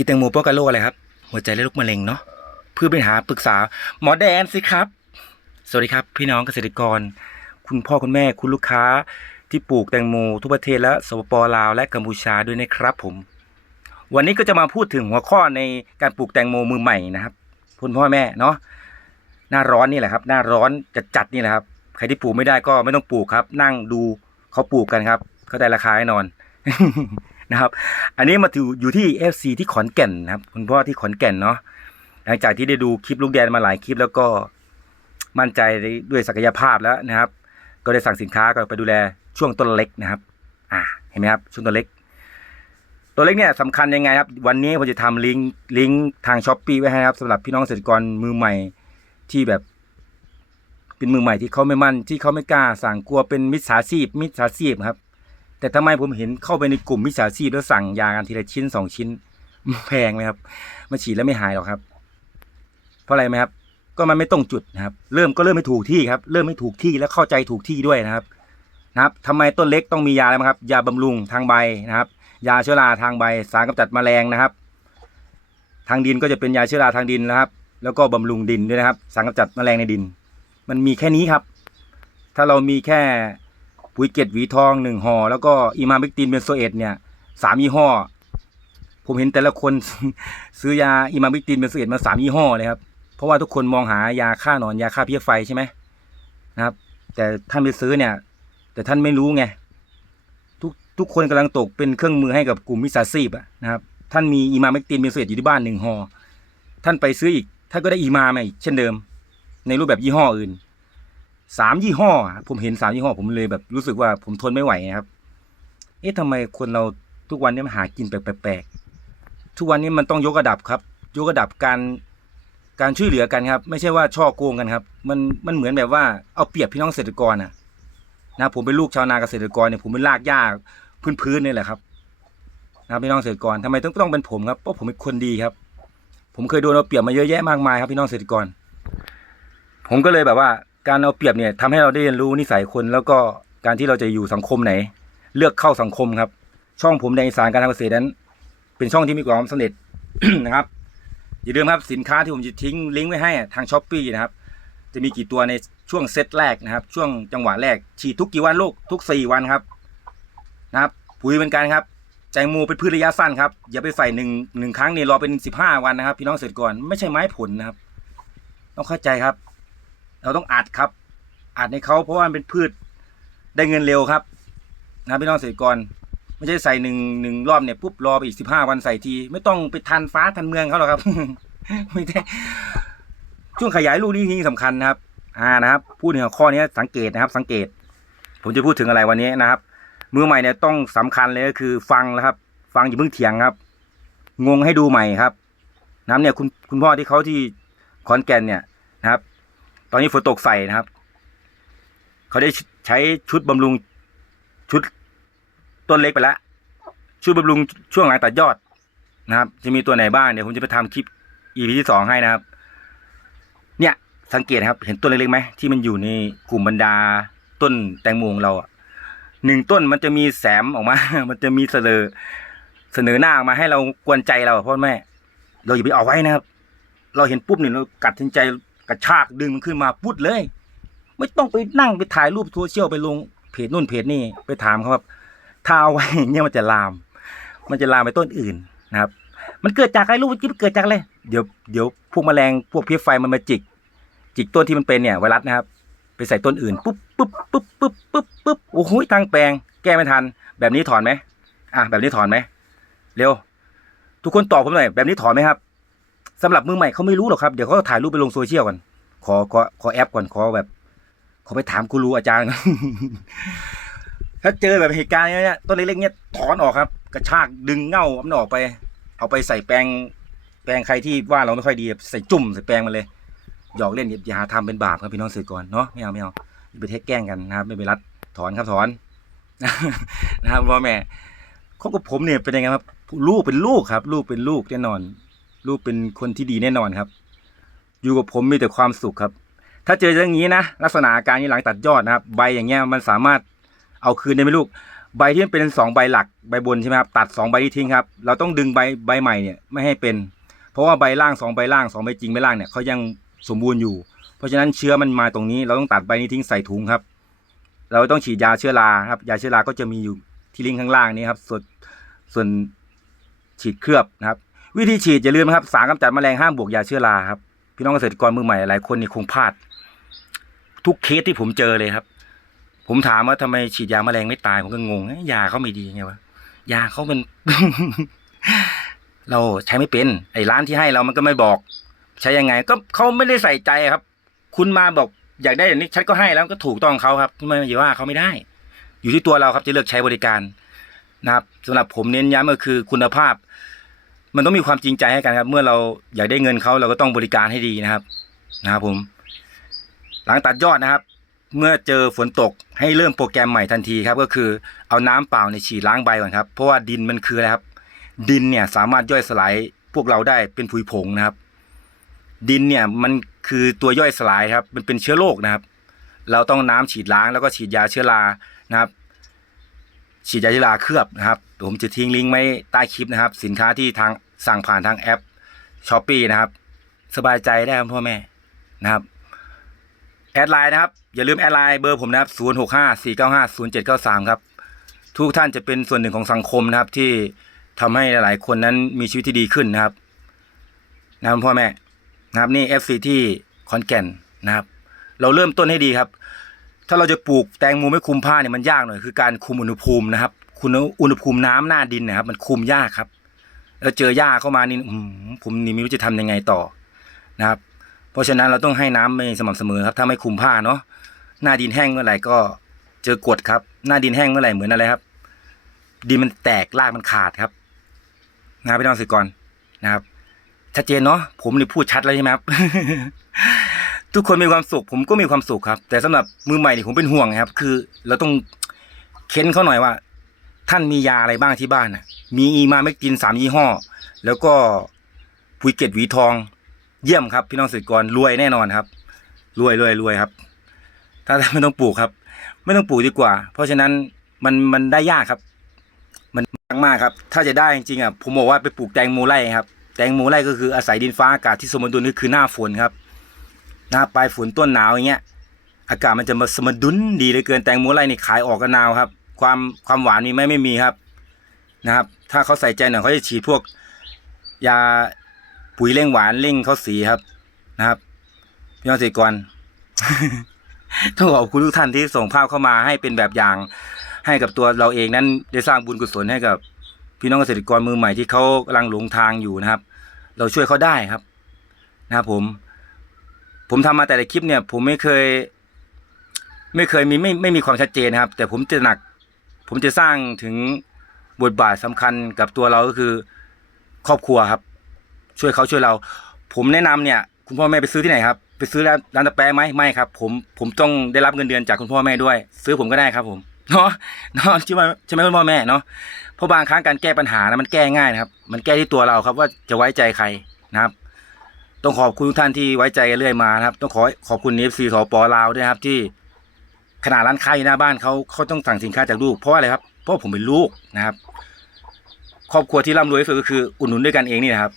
กินแตงโมป้องกันโรคอะไรครับ หัวใจและลูกมะเร็งเนาะเพื่อไปหาปรึกษาหมอแดนสิครับ สวัสดีครับ พี่น้องเกษตรกร คุณพ่อคุณแม่คุณลูกค้าที่ปลูกแตงโมทุกประเทศและสปปลาวและกัมพูชาด้วยนะครับ ผม วันนี้ก็จะมาพูดถึงหัวข้อในการปลูกแตงโมมือใหม่นะครับคุณพ่อแม่เนาะหน้าร้อนนี่แหละครับ หน้าร้อนจัดจัดนี่แหละครับใครที่ปลูกไม่ได้ก็ไม่ต้องปลูกครับ นั่งดูเขาปลูกกันครับ เขาได้ราคาแน่นอน นะครับ อันนี้มาถืออยู่ที่ FC ที่ขอนแก่นนะครับ คุณพ่อที่ขอนแก่นเนาะหลังจากที่ได้ดูคลิปลูกแดนมาหลายคลิปแล้วก็มั่นใจด้วยศักยภาพแล้วนะครับ ก็ได้สั่งสินค้าก็ไปดูแลช่วงต้นเล็กนะครับ อ่าเห็นไหมครับช่วงต้นเล็กตัวเล็กเนี่ยสำคัญยังไงครับ วันนี้ผมจะทำลิงก์ลิงก์ทางช้อปปีไว้ให้ครับสำหรับพี่น้องเกษตรกรมือใหม่ที่แบบ เป็นมือใหม่ที่เขาไม่มั่นที่เขาไม่กล้าสั่งกลัวเป็นมิจฉาชีพมิจฉาชีพครับ แต่ทำไมผมเห็นเข้าไปในกลุ่มมิจฉาชีพแล้วสั่งยากันทีละชิ้นสองชิ้นแพงไหมครับมาฉีดแล้วไม่หายหรอกครับ เพราะอะไรไหมครับ ก็มันไม่ตรงจุดนะครับ เริ่มก็เริ่มไม่ถูกที่ครับ เริ่มไม่ถูกที่และเข้าใจถูกที่ด้วยนะครับ นะครับทำไมต้นเล็กต้องมียาอะไรครับ ยาบำรุงทางใบนะครับ ยาเชื้อราทางใบ สารกำจัดแมลงนะครับ ทางดินก็จะเป็นยาเชื้อราทางดินนะครับ แล้วก็บำรุงดินด้วยนะครับ สารกำจัดแมลงในดิน มันมีแค่นี้ครับ ถ้าเรามีแค่ ปุ๋ยเกล็ดหวีทองหนึ่งห่อแล้วก็อีมาเบกตินเบนโซเอตเนี่ยสามยี่ห้อ ผมเห็นแต่ละคนซื้อยาอีมาเบกตินเบนโซเอตมาสามยี่ห้อเลยครับเพราะว่าทุกคนมองหายาฆ่าหนอนยาฆ่าเพี้ยไฟใช่ไหมนะครับ แต่ท่านไปซื้อเนี่ย แต่ท่านไม่รู้ไงทุกทุกคนกำลังตกเป็นเครื่องมือให้กับกลุ่มมิจฉาชีพอะนะครับ ท่านมีอีมาเมกตินเบนโซเอตอยู่ที่บ้านหนึ่งห่อท่านไปซื้ออีกท่านก็ได้อีมามาอีกเช่นเดิม ในรูปแบบยี่ห้ออื่น สามยี่ห้อ ผมเห็นสามยี่ห้อ ผมเลยแบบรู้สึกว่าผมทนไม่ไหวนะครับ เอ๊ะทำไมคนเราทุกวันนี้มันหากินแปลกๆทุกวันนี้มันต้องยกระดับครับ ยกระดับการการช่วยเหลือกันครับ ไม่ใช่ว่าช่อโกงกันครับ มันมันเหมือนแบบว่าเอาเปรียบพี่น้องเกษตรกรอะนะผมเป็นลูกชาวนาเกษตรกรเนี่ยผมเป็นรากหญ้าพื้นๆนี่แหละครับนะพี่น้องเกษตรกรทำไมต้องต้องเป็นผมครับเพราะผมเป็นคนดีครับ ผมเคยโดนเอาเปรียบมาเยอะแยะมากมายครับพี่น้องเกษตรกร ผมก็เลยแบบว่า การเอาเปรียบเนี่ยทำให้เราได้เรียนรู้นิสัยคน แล้วก็การที่เราจะอยู่สังคมไหน เลือกเข้าสังคมครับ ช่องผมในอีสานการทำเกษตรนั้น เป็นช่องที่มีความสำเร็จนะครับอย่าลืมครับสินค้าที่ผมจะทิ้งลิงก์ไว้ให้ทางช้อปปีนะครับ จะมีกี่ตัวในช่วงเซตแรกนะครับ ช่วงจังหวะแรกฉีดทุกกี่วันลูกทุกสี่วันครับนะครับปุ๋ยเหมือนกันครับแตงโมเป็นพืชระยะสั้นครับอย่าไปใส่หนึ่งหนึ่งครั้งนี่รอเป็นสิบห้าวันนะครับ พี่น้องเกษตรกรไม่ใช่ไม้ผลนะครับ ต้องเข้าใจครับ เราต้องอัดครับ อัดในเขาเพราะว่ามันเป็นพืชได้เงินเร็วครับ นะพี่น้องเกษตรกร ไม่ใช่ใส่หนึ่งหนึ่งรอบเนี่ยปุ๊บรอไปอีกสิบห้าวันใส่ที ไม่ต้องไปทันฟ้าทันเมืองเขาหรอกครับ ไม่ใช่ช่วงขยายลูกนี่ยิ่สำคัญนะครับ อ่านะครับ พูดถึงข้อนี้สังเกตนะครับ สังเกต ผมจะพูดถึงอะไรวันนี้นะครับมือใหม่เนี่ยต้องสำคัญเลยก็คือฟังแล้วครับ ฟังอย่าเพิ่งเถียงครับ งงให้ดูใหม่ครับ น้ำเนี่ยคุณคุณพ่อที่เขาที่ขอนแก่นเนี่ย ตอนนี้ฝนตกใส่นะครับ เขาได้ใช้ชุดบำรุงชุดต้นเล็กไปแล้วชุดบำรุงช่วงหลังตัดยอดนะครับ จะมีตัวไหนบ้างเดี๋ยวผมจะไปทำคลิป EP ที่สองให้นะครับ เนี่ยสังเกตนะครับ เห็นต้นเล็กๆไหมที่มันอยู่ในกลุ่มบรรดาต้นแตงโมของเราหนึ่งต้นมันจะมีแสมออกมา มันจะมีเสนอเสนอหน้าออกมาให้เรากวนใจเราพ่อแม่ เราอย่าไปเอาไว้นะครับ เราเห็นปุ๊บเนี่ยเรากัดสินใจ กระชากดึงมันขึ้นมาปุ๊ดเลย ไม่ต้องไปนั่งไปถ่ายรูปโซเชียลไปลงเพจนู่นเพจนี่ไปถามเขาครับถ้าเอาไว้เนี่ยมันจะลาม มันจะลามไปต้นอื่นนะครับ มันเกิดจากอะไรลูกมันเกิดจากอะไรเดี๋ยวเดี๋ยวพวกแมลงพวกเพี้ยไฟมันมาจิก จิกต้นที่มันเป็นเนี่ยไวรัสนะครับ ไปใส่ต้นอื่นปุ๊บปุ๊บปุ๊บปุ๊บปุ๊บปุ๊บโอ้โหทางแปลง แก้ไม่ทัน แบบนี้ถอนไหมอะแบบนี้ถอนไหมเร็ว ทุกคนตอบผมหน่อยแบบนี้ถอนไหมครับ สำหรับมือใหม่เขาไม่รู้หรอกครับ เดี๋ยวเขาถ่ายรูปไปลงโซเชียลก่อนขอขอขอแอปก่อนขอแบบ ขอไปถามกูรูอาจารย์ถ้าเจอแบบเหตุการณ์เนี้ยต้นเล็กๆเนี้ยถอนออกครับ กระชากดึงเง่ามันออกไป เอาไปใส่แปลง แปลงใครที่ว่าเราไม่ค่อยดีใส่จุ่มใส่แปลงมาเลยหยอกเล่นอย่าอย่าหาทำเป็นบาปครับพี่น้องสื่อก่อนเนาะไม่เอาไม่เอาอย่าไปเทคแกล้งกันนะครับ ไม่ไปรัดถอนครับถอนนะครับพ่อแม่เขากับผมเนี่ยเป็นยังไงครับ ลูกเป็นลูกครับ ลูกเป็นลูกแน่นอน ลูกเป็นคนที่ดีแน่นอนครับ อยู่กับผมมีแต่ความสุขครับ ถ้าเจออย่างนี้นะลักษณะอาการนี้หลังตัดยอดนะครับ ใบอย่างเงี้ยมันสามารถเอาคืนได้ไหมลูก ใบที่มันเป็นสองใบหลักใบบนใช่ไหมครับตัดสองใบที่ทิ้งครับ เราต้องดึงใบใบใหม่เนี่ยไม่ให้เป็น เพราะว่าใบล่างสองใบล่างสองใบจริงใบล่างเนี่ยเขายังสมบูรณ์อยู่ เพราะฉะนั้นเชื้อมันมาตรงนี้ เราต้องตัดใบนี้ทิ้งใส่ถุงครับ เราต้องฉีดยาเชื้อราครับ ยาเชื้อราก็จะมีอยู่ที่ลิงก์ข้างล่างนี้ครับ ส่วนส่วนฉีดเคลือบนะครับ วิธีฉีดอย่าลืมนะครับสารกำจัดแมลงห้ามบวกยาเชื้อราครับ พี่น้องเกษตรกรมือใหม่หลายคนนี่คงพลาด ทุกเคสที่ผมเจอเลยครับ ผมถามว่าทำไมฉีดยาแมลงไม่ตายผมก็งงยาเขาไม่ดีไงวะยาเขาเป็นเราใช้ไม่เป็น ไอ้ร้านที่ให้เรามันก็ไม่บอก ใช้ยังไง ก็เขาไม่ได้ใส่ใจครับ คุณมาบอกอยากได้อย่างนี้ฉันก็ให้แล้วก็ถูกต้องเขาครับไม่ไม่ว่าเขาไม่ได้ อยู่ที่ตัวเราครับจะเลือกใช้บริการนะครับสำหรับผมเน้นย้ำก็คือคุณภาพ มันต้องมีความจริงใจให้กันครับ เมื่อเราอยากได้เงินเขาเราก็ต้องบริการให้ดีนะครับ นะครับผม หลังตัดยอดนะครับ เมื่อเจอฝนตกให้เริ่มโปรแกรมใหม่ทันทีครับ ก็คือเอาน้ำเปล่าในฉีดล้างใบก่อนครับ เพราะว่าดินมันคืออะไรครับ ดินเนี่ยสามารถย่อยสลายพวกเราได้เป็นผุยผงนะครับ ดินเนี่ยมันคือตัวย่อยสลายครับ มันเป็นเชื้อโรคนะครับ เราต้องน้ำฉีดล้างแล้วก็ฉีดยาเชื้อรานะครับ ฉีดยาเชื้อราเคลือบนะครับผมจะทิ้งลิงก์ไว้ใต้คลิปนะครับ สินค้าที่ทางสั่งผ่านทางแอปช้อปปีนะครับ สบายใจได้ครับพ่อแม่นะครับแอดไลน์นะครับ อย่าลืมแอดไลน์เบอร์ผมนะครับ 0 6 5 4 9 5 0 7 9 3 ครับ ทุกท่านจะเป็นส่วนหนึ่งของสังคมนะครับ ที่ทำให้หลาย ๆ คนนั้นมีชีวิตที่ดีขึ้นนะครับนะครับพ่อแม่นะครับนี่ FC ที่ขอนแก่นนะครับ เราเริ่มต้นให้ดีครับ ถ้าเราจะปลูกแตงโมไม่คุมผ้าเนี่ยมันยากหน่อยคือการคุมอุณหภูมินะครับ คุณอุณหภูมิน้ำหน้าดินนะครับ มันคุมยากครับ แล้วเจอหญ้าเข้ามานี่ผมนี่ไม่รู้จะทำยังไงต่อนะครับ เพราะฉะนั้นเราต้องให้น้ำไม่สม่ำเสมอครับ ถ้าไม่คุมผ้าเนาะหน้าดินแห้งเมื่อไหร่ก็เจอกรดครับ หน้าดินแห้งเมื่อไหร่เหมือนอะไรครับ ดินมันแตกรากมันขาดครับนะครับพี่น้องเกษตรกรนะครับชัดเจนเนาะผมนี่พูดชัดแล้วใช่ไหมครับ ทุกคนมีความสุข ผมก็มีความสุขครับ แต่สำหรับมือใหม่นี่ผมเป็นห่วงครับ คือ เราต้องเค้นเขาหน่อยว่า ท่านมียาอะไรบ้างที่บ้านน่ะมีอีมาเมกตินสามยี่ห้อ แล้วก็ปุยเกตหวีทอง เยี่ยมครับ พี่น้องเกษตรกรรวยแน่นอนครับ รวยรวยรวยครับ ถ้าไม่ต้องปลูกครับ ไม่ต้องปลูกดีกว่า เพราะฉะนั้นมันมันได้ยากครับ มันยากมากครับ ถ้าจะได้จริงๆอะผมบอกว่าไปปลูกแตงโมไร่ครับแตงโมไร่ก็คืออาศัยดินฟ้าอากาศที่สมดุลก็คือหน้าฝนครับ หน้าปลายฝนต้นหนาวอย่างเงี้ย อากาศมันจะมาสมดุลดีเหลือเกินแตงโมไร่นี่ขายออกกันนาวครับ ความความหวานมีไหมไม่มีครับนะครับ ถ้าเขาใส่ใจหน่อยเขาจะฉีดพวก ยาปุ๋ยเร่งหวานเร่งเขาสีครับนะครับพี่น้องเกษตรกรต้องขอบคุณทุกท่านที่ส่งภาพเข้ามาให้เป็นแบบอย่างให้กับตัวเราเองนั้นได้สร้างบุญกุศลให้กับ พี่น้องเกษตรกรมือใหม่ที่เขากำลังหลงทางอยู่นะครับ เราช่วยเขาได้ครับ นะครับผม ผมทำมาแต่ละคลิปเนี่ย ผมไม่เคย ไม่เคยมีไม่ไม่มีความชัดเจนนะครับ แต่ผมจะหนัก ผมจะสร้างถึงบทบาทสำคัญกับตัวเราก็คือ ครอบครัวครับ ช่วยเขาช่วยเรา ผมแนะนำเนี่ย คุณพ่อแม่ไปซื้อที่ไหนครับ ไปซื้อร้านร้านตะแปะไหมไม่ครับ ผมผมต้องได้รับเงินเดือนจากคุณพ่อแม่ด้วย ซื้อผมก็ได้ครับ ผมเนาะเนาะใช่ไหมใช่ไหมคุณพ่อแม่เนาะเพราะบางครั้งการแก้ปัญหานะมันแก้ง่ายนะครับ มันแก้ที่ตัวเราครับว่าจะไว้ใจใครนะครับ ต้องขอบคุณทุกท่านที่ไว้ใจกันเรื่อยมานะครับ ต้องขอขอบคุณเอฟซีสปอลาวด้วยครับที่ขนาดร้านค้าอยู่หน้าบ้านเขาเขาต้องสั่งสินค้าจากลูกเพราะว่าอะไรครับเพราะผมเป็นลูกนะครับ ครอบครัวที่ร่ำรวยที่สุดก็คืออุดหนุนด้วยกันเองนี่นะครับ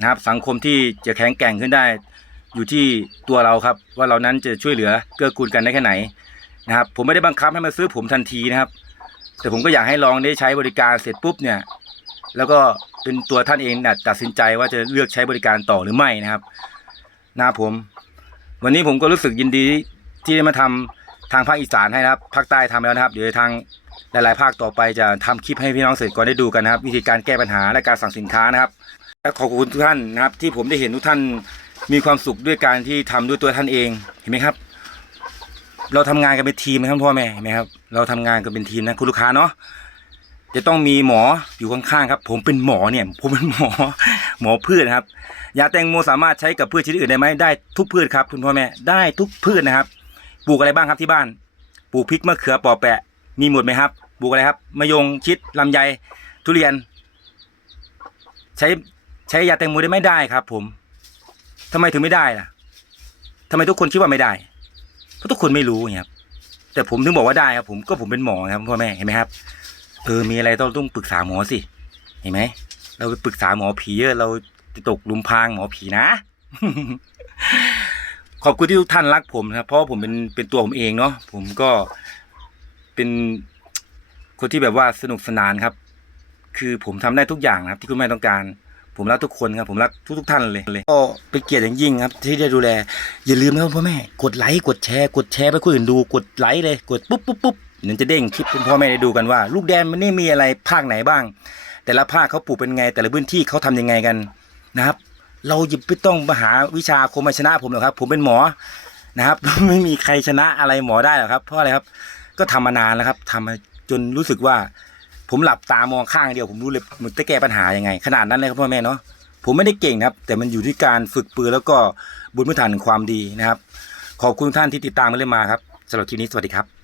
นะครับ สังคมที่จะแข็งแกร่งขึ้นได้ อยู่ที่ตัวเราครับ ว่าเรานั้นจะช่วยเหลือเกื้อกูลกันได้แค่ไหนนะครับ ผมไม่ได้บังคับให้มาซื้อผมทันทีนะครับ แต่ผมก็อยากให้ลองได้ใช้บริการเสร็จปุ๊บเนี่ย แล้วก็เป็นตัวท่านเองนะตัดสินใจว่าจะเลือกใช้บริการต่อหรือไม่นะครับนะผม วันนี้ผมก็รู้สึกยินดีที่ได้มาทำทางภาคอีสานให้นะครับภาคใต้ทำแล้วนะครับ เดี๋ยวทางหลาย ๆ ภาคต่อไปจะทำคลิปให้พี่น้องเกษตรกรได้ดูกันนะครับ วิธีการแก้ปัญหาและการสั่งสินค้านะครับและขอบคุณทุกท่านนะครับ ที่ผมได้เห็นทุกท่านมีความสุขด้วยการที่ทำด้วยตัวท่านเองเห็นไหมครับ เราทำงานกันเป็นทีมนะครับพ่อแม่เห็นไหมครับ เราทำงานกันเป็นทีมนะคุณลูกค้าเนาะ จะต้องมีหมออยู่ข้างๆครับ ผมเป็นหมอเนี่ย ผมเป็นหมอหมอพืชนะครับยาแตงโมสามารถใช้กับพืชชนิดอื่นได้ไหมได้ทุกพืชครับคุณพ่อแม่ได้ทุกพืชนะครับ ปลูกอะไรบ้างครับที่บ้าน ปลูกพริกมะเขือปอแปะ มีหมดไหมครับ ปลูกอะไรครับมะยงชิดลำไยทุเรียน ใช้ใช้ยาแตงโมได้ไหม่ได้ครับ ผมทำไมถึงไม่ได้ล่ะทำไมทุกคนคิดว่าไม่ได้ เพราะทุกคนไม่รู้ครับแต่ผมถึงบอกว่าได้ครับ ผมก็ผมเป็นหมอครับพ่อแม่เห็นไหมครับ เออมีอะไรต้องต้องปรึกษาหมอสิ เห็นไหม เราไปปรึกษาหมอผีเยอะเราจะตกลุมพางหมอผีนะ ขอบคุณที่ทุกท่านรักผมนะครับ เพราะผมเป็นเป็นตัวผมเองเนาะผมก็เป็นคนที่แบบว่าสนุกสนานครับ คือผมทำได้ทุกอย่างนะครับ ที่คุณแม่ต้องการ ผมรักทุกคนครับ ผมรักทุกทุกท่านเลยเลยก็เป็นเกียรติอย่างยิ่งครับ ที่ได้ดูแล อย่าลืมนะครับพ่อแม่ กดไลค์กดแชร์ กดแชร์ไปคนอื่นดู กดไลค์เลย กดปุ๊บปุ๊บปุ๊บ เดี๋ยวจะเด้งคลิปให้พ่อแม่ได้ดูกันว่า ลูกแดนมันนี่มีอะไรภาคไหนบ้าง แต่ละภาคเขาปลูกเป็นไง แต่ละพื้นที่เขาทำยังไงกันนะครับ เราอย่าไปต้องมาหาวิชาคมมาชนะผมหรอกครับ ผมเป็นหมอนะครับ ไม่มีใครชนะอะไรหมอได้หรอกครับเพราะอะไรครับ ก็ทำมานานแล้วครับทำมาจนรู้สึกว่า ผมหลับตามองข้างเดียวผมรู้เลยมันจะแก้ปัญหายังไง ขนาดนั้นเลยครับพ่อแม่เนาะผมไม่ได้เก่งนะครับ แต่มันอยู่ที่การฝึกปืนแล้วก็บุญพื้นฐานความดีนะครับ ขอบคุณท่านที่ติดตามมาเลยมาครับสำหรับคลิปนี้สวัสดีครับ